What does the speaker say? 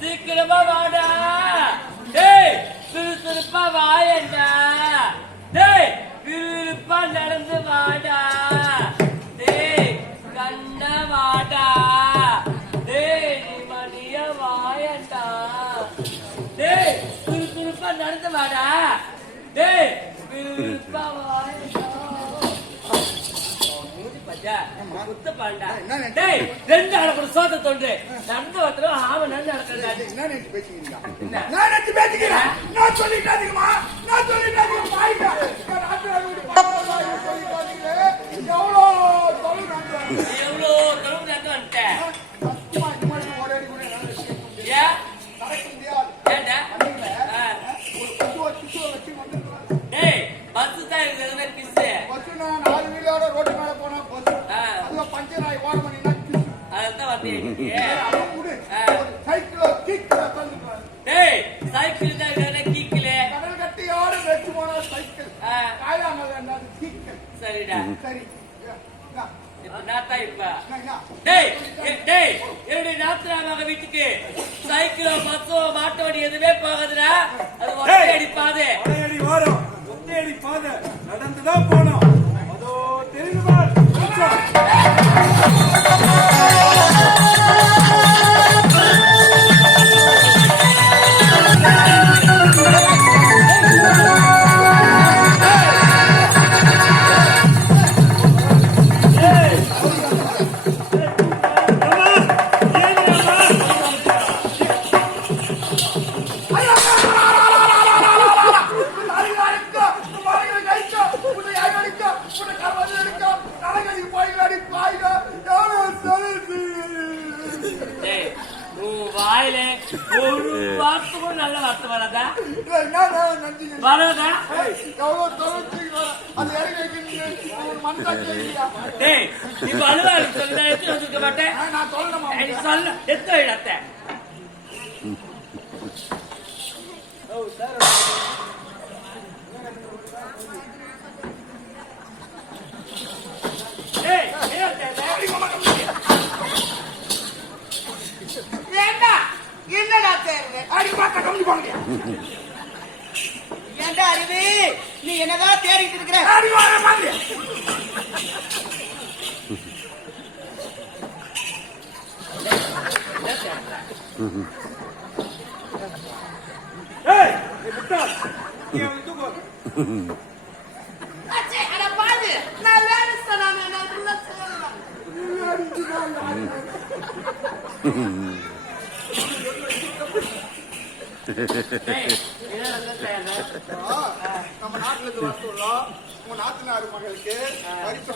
சீக்கிரமா வாடா டேய், சுறுசுறுப்பா வாயண்டா டேய், விறுவிறுப்பா நடந்து வாடா டேய், கண்ண வாடா டேய், நிம்மதிய வாயண்டா டேய், சுறுசுறுப்பா நடந்து வாடா டேய், விறுவிறுப்பா வாயண்டா. குத்த பாண்டா டேய், ரெண்டு அடக்குற சோத்த தொண்டு நடந்து வரணும். ஆமா நடந்து நடக்கிறா. என்ன நினைச்சு பேசிக்கிறீங்க? நான் நினைச்சு பேசிக்கிறேன். நான் சொல்லிட்டாதீங்கம்மா, நான் சொல்லிட்டாதீங்க. பாய்டா எவ்வளோ தொழுவு நடந்து வந்துட்டேன். டேய், பஸ் தான் இருக்குது. பிஸ்ஸு நாலு வீலோட ரோட்டு மேல போனா பஸ் பஞ்சர் ஆகி ஓட மணினா அதான் வந்து சைக்கிள் கிக் டேய், சைக்கிள் தான் கிக்ல கடல் கட்டியோட வெச்சு போனா சைக்கிள் காயாம கிக். சரிடா, சரி நாத்தா இப்ப டேய் டேய், என்னுடைய நாத்தனாக வீட்டுக்கு சைக்கிளோ பஸ்ஸோ மாட்டு வண்டி எதுவுமே போகாதுடா. அது ஒத்தையடி பாதை. ஒத்தையடி வரும், ஒத்தையடி பாதை நடந்துதான் போனோம். அதோ தெரியுமா? ஒரு வார்த்தை கூட நல்ல வார்த்தை வராதா? வராதா? டேய், இப்ப அலுவலகம் சொல்ல எடுத்து வச்சுக்க மாட்டேன். சொல்ல எத்த இடத்த என்னடா தேர்வு அடி பார்த்த கம்மி பண்ணுங்க. ஏண்டா அறிவு, நீ என்னதான் தேடிட்டு இருக்கிற? அடி வாங்க பாருங்க. ஏய், விட்டா நீ வந்து போ. அச்சே, அட பாரு, நான் வேற சொன்னானே, நான் உள்ள சொல்லலாம். நம்ம நாட்டுல இருந்து வர சொல்லலாம். உங்க நாட்டுநாடு மகளுக்கு பரிசு